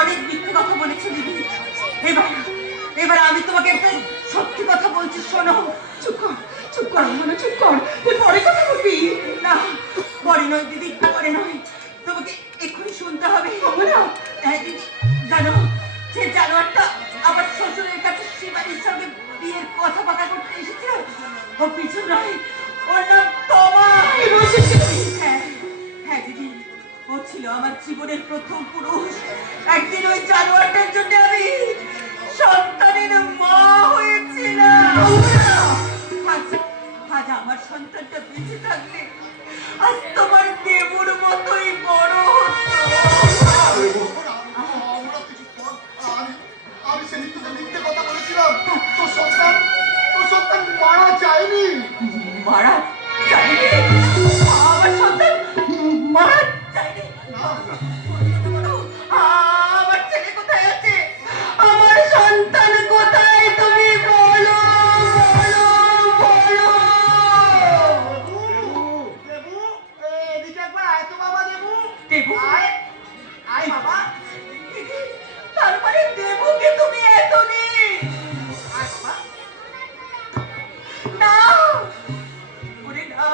অনেক মিথ্যে কথা বলেছো দিদি। এবার এবার আমি তোমাকে একটা সত্যি কথা বলছি, শোনো। চুপ কর, চুপ কর, মানে চুপ কর, তুই পরে কথা বলবি। না, পরে নয় দিদি, পরে নয়, তোমাকে এক্ষুনি শুনতে হবে। না, হ্যাঁ দিদি, জানো যে জানোয়ারটা আমার শ্বশুরের কাছে শিবানীর সঙ্গে বিয়ের কথাবার্তা করতে এসেছিল, ও পিছু নয়, ওর নাম তোমা। হ্যাঁ হ্যাঁ দিদি, ও ছিল আমার জীবনের প্রথম পুরুষ। একদিন ওই জানোয়ারটার জন্য আমি সন্তানের মা হয়েছিলাম। আজ আমার সন্তানটা বেঁচে থাকলে আজ তোমার দেবুর মতোই বড় হতো। আমি সেদিন তোকে মিথ্যে কথা বলেছিলাম। তোর সন্তান মারা যায়নি। মারা যায়নি? আমার সন্তান মারা যায়নি? আমার ছেলে কোথায় আছে? আমার সন্তান কোথায়? তুমি বলো, বলো, বলো। দেবু, এদিকে একবার আয় তো বাবা। দেবু? আয়, আয় বাবা। তারপরে দেবুকে তুমি এতদিন? আয় বাবা। না, ওরে না,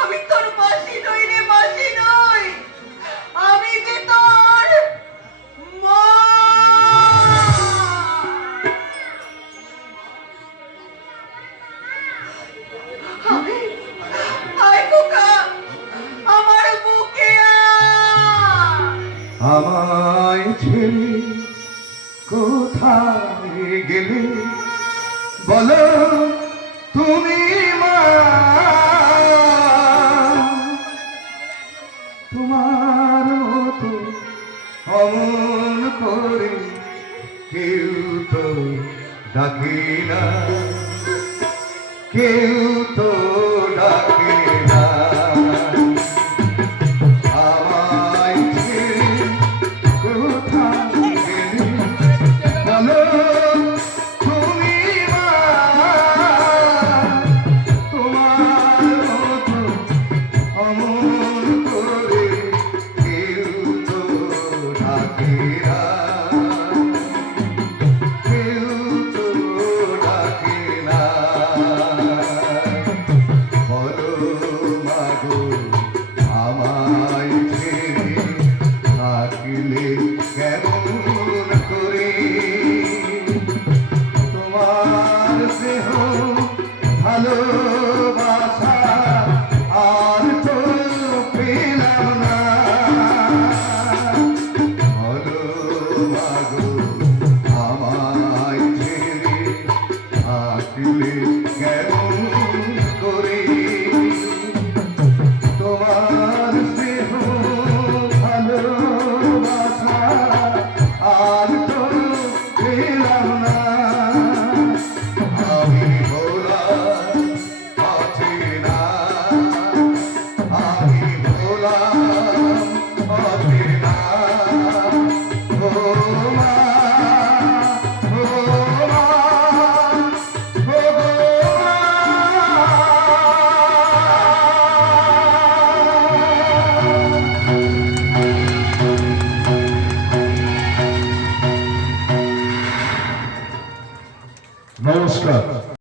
আমি তোর মাসি নই রে, মাসি নই, আমি যে তোর মা। আয় খোকা, আমার বুকে আয়। আমায় ছেড়ে কোথায় গেলে বলো তুমি মা? তোমার মতো অমন করে কেউ তো ডাকে না, কেউ তো ডাকে না। আমায় ছেড়ে কোথায় গেলে বলো তুমি মা? তোমার মতো অমন করে কেউ তো ডাকে না, কেউ তো ডাকে না। বলো মাগো আমায় ছেড়ে থাকলে কেমন করে? তোমার দেহ ভালোবাসা আর তো পেলাম না। বলো মাগো আমায় ছেড়ে থাকলে কেমন